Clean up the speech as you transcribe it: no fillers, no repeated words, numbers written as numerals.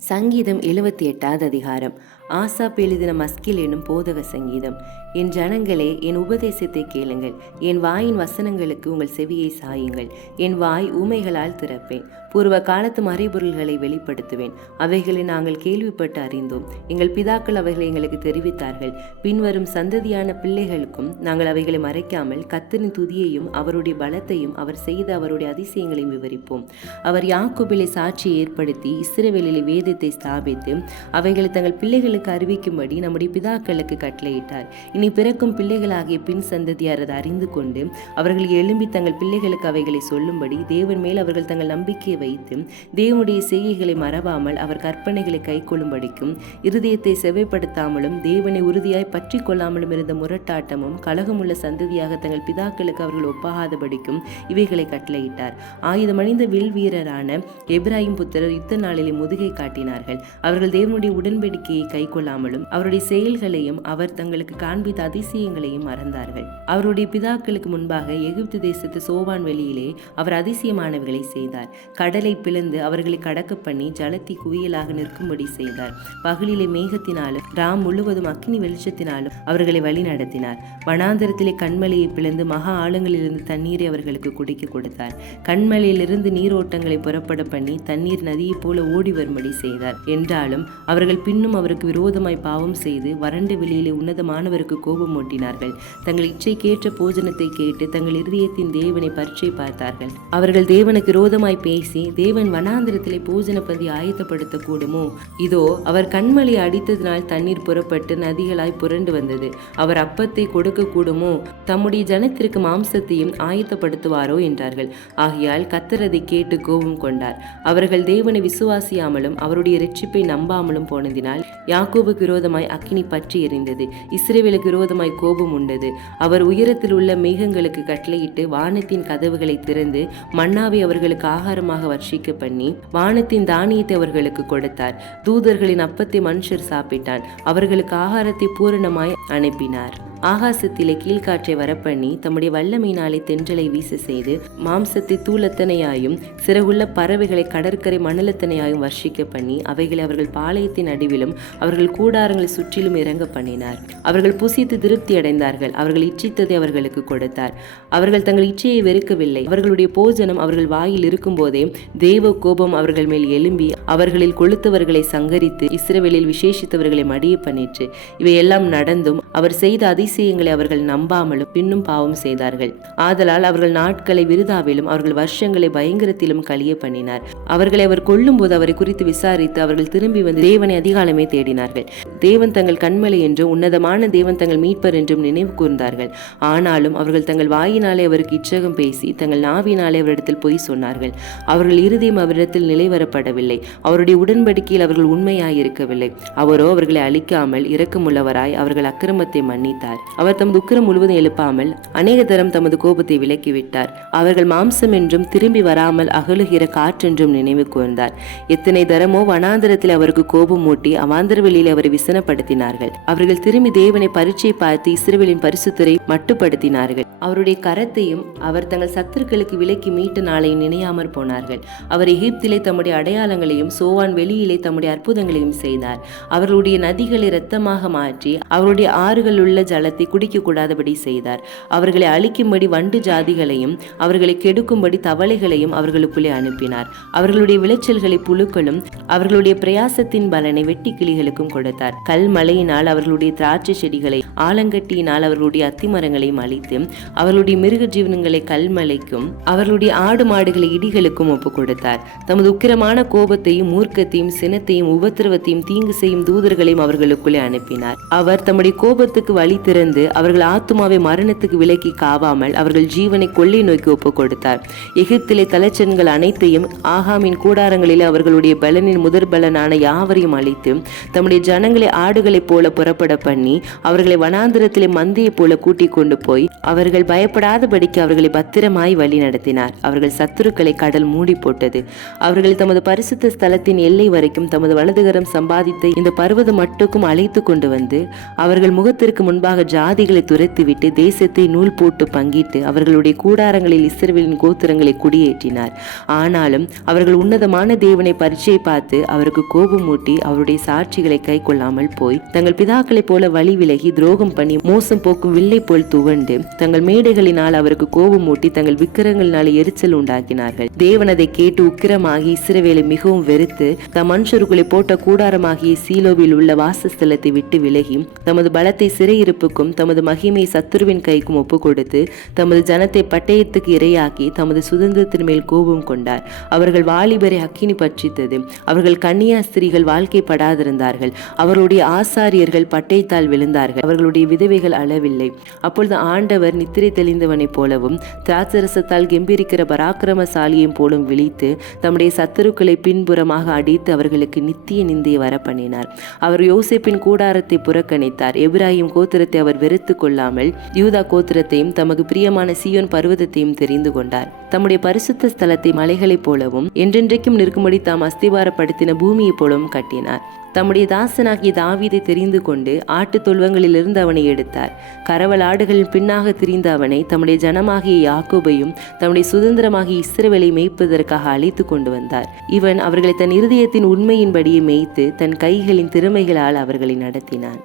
சங்கீதம் 78வது அதிகாரம். ஆசாப் எழுதின மஸ்கில் எனும் போதக சங்கீதம். என் ஜனங்களே, என் உபதேசத்தை கேளுங்கள். என் வாயின் வசனங்களுக்கு உங்கள் செவியை சாயுங்கள். என் வாய் ஊமைகளால் திறப்பேன். பூர்வ காலத்து மறைபொருள்களை வெளிப்படுத்துவேன். அவைகளை நாங்கள் கேள்விப்பட்டு அறிந்தோம். எங்கள் பிதாக்கள் அவைகளை எங்களுக்கு தெரிவித்தார்கள். பின்வரும் சந்ததியான பிள்ளைகளுக்கும் நாங்கள் அவைகளை மறைக்காமல் கர்த்தரின் துதியையும் அவருடைய பலத்தையும் அவர் செய்த அவருடைய அதிசயங்களையும் விவரிப்போம். அவர் யாக்கோபிலே சாட்சியை ஏற்படுத்தி இஸ்ரவேலிலே வேதத்தை ஸ்தாபித்து அவைகளை தங்கள் பிள்ளைகளுக்கு அறிவிக்கும்படி நம்முடைய பிதாக்களுக்கு கட்டளையிட்டார். இனி பிறக்கும் பிள்ளைகளாகிய பின் சந்ததியார் அதை அறிந்து கொண்டு அவர்கள் எழும்பி தங்கள் பிள்ளைகளுக்கு அவைகளை சொல்லும்படி தேவன் மேல் அவர்கள் தங்கள் நம்பிக்கையை வைத்து தேவனுடைய செய்கைகளை மறவாமல் அவர் கற்பனைகளை கை கொள்ளும்படிக்கும் இருதயத்தை செவ்வைப்படுத்தாமலும் தேவனை உறுதியாய் பற்றி கொள்ளாமலும் இருந்த முரட்டாட்டமும் கலகமுள்ள சந்ததியாக தங்கள் பிதாக்களுக்கு அவர்கள் ஒப்பாகாதபடிக்கும் இவைகளை கட்டளையிட்டார். ஆயுதமணிந்த வில் வீரரான எப்ராயிம் புத்திரர் யுத்த நாளிலே முதுகை காட்டினார்கள். அவர்கள் தேவனுடைய உடன்படிக்கையை கை கொள்ளாமலும் அவருடைய செயல்களையும் அவர் தங்களுக்கு காண்பித்த அதிசயங்களையும் மறந்தார்கள். அவருடைய பிதாக்களுக்கு முன்பாக எகிப்து தேசத்து சோவான் வெளியிலே அவர் அதிசயமானவைகளை செய்தார். கடலை பிளந்து அவர்களை கடக்க பண்ணி ஜலத்தை குவியலாக நிற்கும்படி செய்தார். பகலிலே மேகத்தினாலும் ராம் முழுவதும் அக்கினி வெளிச்சத்தினாலும் அவர்களை வழி நடத்தினார். வனாந்தரத்திலே கண்மலையை பிளந்து மகா ஆழங்களிலிருந்து தண்ணீரை அவர்களுக்கு குடிக்க கொடுத்தார். கண்மலையிலிருந்து நீரோட்டங்களை புறப்பட பண்ணி தண்ணீர் நதியை போல ஓடி வரும்படி செய்தார். என்றாலும் அவர்கள் பின்னும் அவருக்கு விரோதமாய் பாவம் செய்து வறண்ட வெளியிலே உன்னதமானவருக்கு கோபம் மூட்டினார்கள். தங்கள் இச்சைக்கேற்ற போஜனத்தை கேட்டு தங்கள் இருதயத்தின் தேவனை பரீட்சை பார்த்தார்கள். அவர்கள் தேவனுக்கு விரோதமாய் பேசி, தேவன் வனாந்திரத்திலே போஜன பந்தி ஆயத்தப்படுத்த கூடுமோ? இதோ அவர் கண்மலை அடித்ததினால் தண்ணீர் புறப்பட்டு நதிகளாய் புரண்டு வந்தது. அவர் அப்பத்தை கொடுக்க கூடுமோ? தம்முடைய ஜனத்திற்கு மாம்சத்தையும் ஆயத்தப்படுத்துவாரோ என்றார்கள். ஆகையால் கர்த்தர் அதை கேட்டு கோபம் கொண்டார். அவர்கள் தேவனை விசுவாசியாமலும் அவருடைய இரட்சிப்பை நம்பாமலும் போனதினால் யாக்கோபுக்கு விரோதமாய் அக்கினி பற்றி எரிந்தது. இஸ்ரவேலுக்கு விரோதமாய் கோபம் உண்டது. அவர் உயரத்தில் உள்ள மேகங்களுக்கு கட்டளையிட்டு வானத்தின் கதவுகளை திறந்து மன்னாவை அவர்களுக்கு ஆகாரமாக வர்ஷிக்க பண்ணி வானத்தின் தானியத்தை அவர்களுக்கு கொடுத்தார். தூதர்களின் அப்பத்தை மனுஷர் சாப்பிட்டான். அவர்களுக்கு ஆகாரத்தை பூரணமாய் அனுப்பினார். ஆகாசத்திலே கீழ்காற்றை வரப்பண்ணி தம்முடைய வல்லமையினாலே தென்றலை வீச செய்து மாம்சத்தை தூளத்தனையாயும் சிறகுள்ள பறவைகளை கடற்கரை மணலத்தனையாயும் வர்ஷிக்க பண்ணி அவைகளை அவர்கள் பாளையத்தின் நடுவிலும் அவர்கள் கூடாரங்களை சுற்றிலும் இறங்க பண்ணினார். அவர்கள் புசித்து திருப்தி அடைந்தார்கள். அவர்கள் இச்சித்ததை அவர்களுக்கு கொடுத்தார். அவர்கள் தங்கள் இச்சையை வெறுக்கவில்லை. அவர்களுடைய போஜனம் அவர்கள் வாயில் இருக்கும் போதே தேவ கோபம் அவர்கள் மேல் எழும்பி அவர்களில் கொளுத்தவர்களை சங்கரித்து இஸ்ரவேலில் விசேஷித்தவர்களை மடிய பண்ணிற்று. இவையெல்லாம் நடந்தும் அவர் செய்த அதிசயங்களை அவர்கள் நம்பாமலும் பின்னும் பாவம் செய்தார்கள். ஆதலால் அவர்கள் நாட்களை விருதாவிலும் அவர்கள் வருஷங்களை பயங்கரத்திலும் கழிய பண்ணினார். அவர்களை அவர் கொல்லும் போது அவரை குறித்து விசாரித்து அவர்கள் திரும்பி வந்து தேவனை அதிகாலமே தேடினார்கள். தேவன் தங்கள் கண்மலை என்றும் உன்னதமான தேவன் தங்கள் மீட்பர் என்றும் நினைவு கூர்ந்தார்கள். ஆனாலும் அவர்கள் தங்கள் வாயினாலே அவருக்கு இச்சகம் பேசி தங்கள் நாவினாலே அவரிடத்தில் பொய் சொன்னார்கள். அவர்கள் இருதயம் அவரிடத்தில் நிலைவரப்படவில்லை. அவருடைய உடன்படிக்கையில் அவர்கள் உண்மையாயிருக்கவில்லை. அவரோ அவர்களை அழிக்காமல் இரக்கமுள்ளவராய் அவர்கள் அக்கிரமத்தை மன்னித்தார். அவர் தமது உக்கிரம் முழுவதும் எழுப்பாமல் அநேக தரம் தமது கோபத்தை விலக்கிவிட்டார். அவர்கள் மாம்சம் என்றும் திரும்பி வராமல் அகலுகிற காற்றென்றும் நினைவு கூர்ந்தார். எத்தனை தரமோ வனாந்தரத்தில் அவருக்கு கோபம் மூட்டி அவாந்தர வெளியில் அவரை விசனப்படுத்தினார்கள். அவர்கள் திரும்பி தேவனை பரீட்சை பார்த்து இஸ்ரவேலின் பரிசுத்தரை மட்டுப்படுத்தினார்கள். அவருடைய கரத்தையும் அவர் தங்கள் சத்துருக்களுக்கு விலக்கி மீட்ட நாளை நினையாமற் போனார்கள். அவர் எகிப்திலே தம்முடைய அடையாளங்களையும் சோவான் வெளியிலே தம்முடைய அற்புதங்களையும் செய்தார். அவர்களுடைய நதிகளை இரத்தமாக மாற்றி அவருடைய ஆறுகள் உள்ள ஜலத்தை குடிக்க கூடாதபடி செய்தார். அவர்களை அழிக்கும்படி வண்டு ஜாதிகளையும் அவர்களை கெடுக்கும்படி தவளைகளையும் அவர்களுக்குள்ளே அனுப்பினார். அவர்களுடைய விளைச்சல்களை புழுக்களும் அவர்களுடைய பிரயாசத்தின் பலனை வெட்டி கிளிகளுக்கும் கொடுத்தார். கல் மலையினால் அவர்களுடைய திராட்சை செடிகளை ஆலங்கட்டியினால் அவர்களுடைய அத்திமரங்களையும் அழித்து அவர்களுடைய மிருக ஜீவனங்களை கல்மலைக்கும் அவர்களுடைய ஆடு மாடுகளை இடிகளுக்கும் ஒப்பு கொடுத்தார். தமது உக்கிரமான கோபத்தையும் மூர்க்கத்தையும் சினத்தையும் உபத்திரவத்தையும் தீங்கு செய்யும் தூதர்களையும் அவர்களுக்குள்ளே அனுப்பினார். அவர் தம்முடைய கோபத்துக்கு வழி திறந்து அவர்கள் ஆத்துமாவை மரணத்துக்கு விலக்கி காவாமல் அவர்கள் ஜீவனை கொள்ளை நோக்கி ஒப்பு கொடுத்தார். எகிப்திலே தலைச்சன்கள் அனைத்தையும் ஆகாமின் கூடாரங்களிலே அவர்களுடைய பலனின் முதற் பலனான யாவரையும் அழித்து தம்முடைய ஜனங்களை ஆடுகளைப் போல புறப்பட பண்ணி அவர்களை வனாந்திரத்திலே மந்தையை போல கூட்டிக் கொண்டு போய் அவர்கள் பயப்படாதபடிக்கு அவர்களை பத்திரமாய் வழி நடத்தினார். அவர்கள் சத்துருக்களை கடல் மூடி போட்டது. அவர்கள் தமது பரிசுத்த ஸ்தலத்தின் எல்லை வரைக்கும் தமது வலதுகரம் சம்பாதித்த இந்த பர்வதம் மட்டுக்கும் அழைத்து கொண்டு வந்து அவர்கள் முகத்திற்கு முன்பாக அவர் ஜாதிகளை துரத்திவிட்டு தேசத்தை நூல் போட்டு பங்கிட்டு அவர்களுடைய கூடாரங்களில் இஸ்ரவேலின் கோத்திரங்களை குடியேற்றினார். ஆனாலும் அவர்கள் உன்னதமான தேவனை பரீட்சை பார்த்து அவருக்கு கோபமூட்டி அவருடைய சாட்சிகளை கை கொள்ளாமல் போய் தங்கள் பிதாக்களைப் போல வழி விலகி துரோகம் பண்ணி மோசம் போக்கும் வில்லை போல் துவண்டு தங்கள் மேடைகளினால் அவருக்கு கோபமூட்டி தங்கள் விக்கிரங்களினால் எரிச்சல் உண்டாக்கினார்கள். தேவன் அதை கேட்டு உக்கிரமாகி இஸ்ரவேலை மிகவும் வெறுத்து தம் மனுஷர்களை போட்ட கூடாரமாகிய சீலோவில் உள்ள வாசஸ்தலத்தை விட்டு விலகி தமது பலத்தை சிறையிருப்புக்கும் தமது மகிமை சத்துருவின் கைக்கும் ஒப்பு கொடுத்து தமது ஜனத்தை பட்டயத்துக்கு இரையாக்கி தமது சுதந்திரத்தின் மேல் கோபம் கொண்டார். அவர்கள் வாலிபரை அக்கினி பட்சித்தது. அவர்கள் கன்னியாஸ்திரிகள் வாழ்க்கைப்படாதிருந்தார்கள். அவருடைய ஆசாரியர்கள் பட்டயத்தால் விழுந்தார்கள். அவர்களுடைய விதவைகள் அளவில்லை. அப்பொழுது ஆண்டவர் நித்திரை தெளிந்தவனைப் போலவும் திராட்சரசத்தால் கெம்பீரிக்கிற பராக்கிரமசாலியையும் போலும் விழித்து தம்முடைய சத்துருக்களை பின்புறமாக அடித்து அவர்களுக்கு நித்திய நிந்தையை வரப்பண்ணினார். அவர் யோசேப்பின் கூடாரத்தை புறக்கணித்தார். எபிராயிம் கோத்திரத்தை அவர் வெறுத்து கொள்ளாமல் யூதா கோத்திரத்தையும் தமக்கு பிரியமான சீயோன் பர்வதத்தையும் தெரிந்து கொண்டார். தம்முடைய பரிசுத்த ஸ்தலத்தை மலைகளைப் போலவும் என்றென்றைக்கும் நிற்கும்படி தாம் அஸ்திவாரப்படுத்தின பூமியைப் போலவும் கட்டினார். தம்முடைய தாசனாகிய தாவீதை தெரிந்து கொண்டு ஆட்டு தொழுவங்களிலிருந்து அவனை எடுத்தார். கரவல் ஆடுகளின் பின்னாக திரிந்த அவனை தம்முடைய ஜனமாகிய யாக்கோபையும் தம்முடைய சுதந்திரமாகிய இஸ்ரவேலை மேய்ப்பதற்காக அழைத்து கொண்டு வந்தார். இவன் அவர்களை தன் இருதயத்தின் உண்மையின்படியே மேய்த்து தன் கைகளின் திறமைகளால் அவர்களை நடத்தினான்.